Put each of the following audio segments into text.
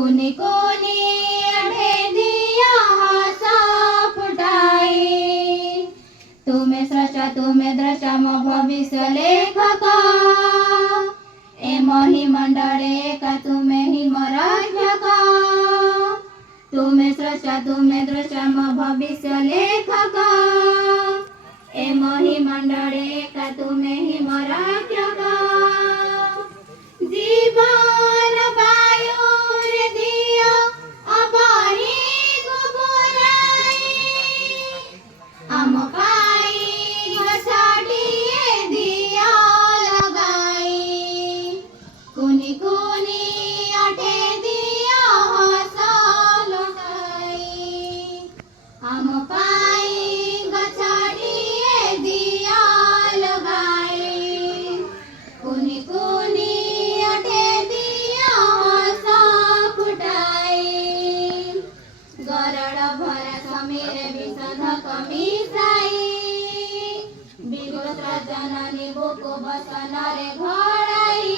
कुनी कुनी अठे दिया हासा फुटाई तुम्हें स्रष्टा तुम्हें द्रष्टा म भविष्य लेखक एमहि मंडळे का तुम्हें हि मरक्षक तुम्हें स्रष्टा तुम्हें द्रष्टा म भविष्य लेखक एमहि मंडळे का तुम्हें हि मरक्षक जीवन वायुर दिया अपारी गुपुराई आम पाई घसाटिए दिया लगाई कुनी कुनी अठे दिया हसा लगाई आम पाई घसाटिए दिया लगाई कुनी कुनी अठे दिया हसा फुटाई गरड़ भर समीर विशध कमीसाई विगोत्र जननी बुको बसन रे घोड़ाई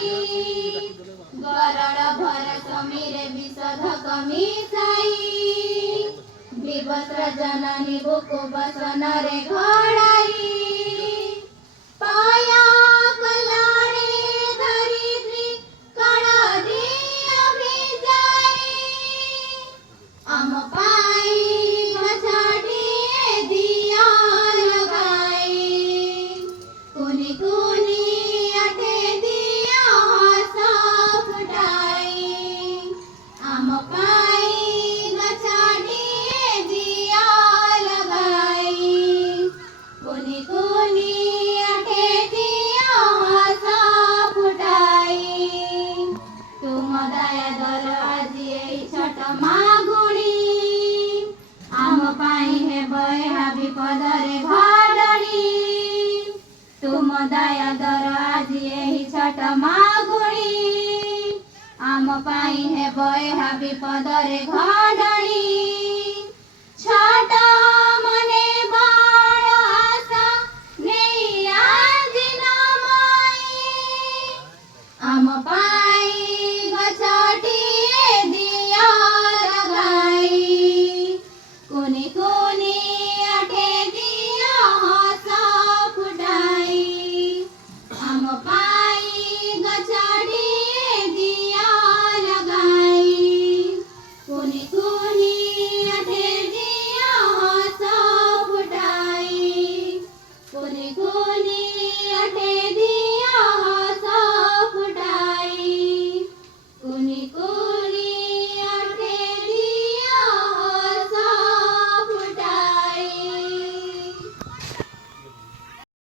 गरड़ भर समीर विशध कमीसाई विगोत्र जननी बुको बसन रे घोड़ाई पाया कल्याणी दरिद्री कणादी अभिजाई आम पाई घसाटिए दिया लगाई कुनी कुनी अठे दिया हसा फुटाई आम पाई घसाटिए दिया लगाई कुनी कुनी अठे दिया हसा फुटाई तुम दया दर आजिए छठ मागुणी आम पाई है बया विपद रे घाडणी तुम दया दर आजिए छठ मागुणी आम पाई है बया विपद रे घाडणी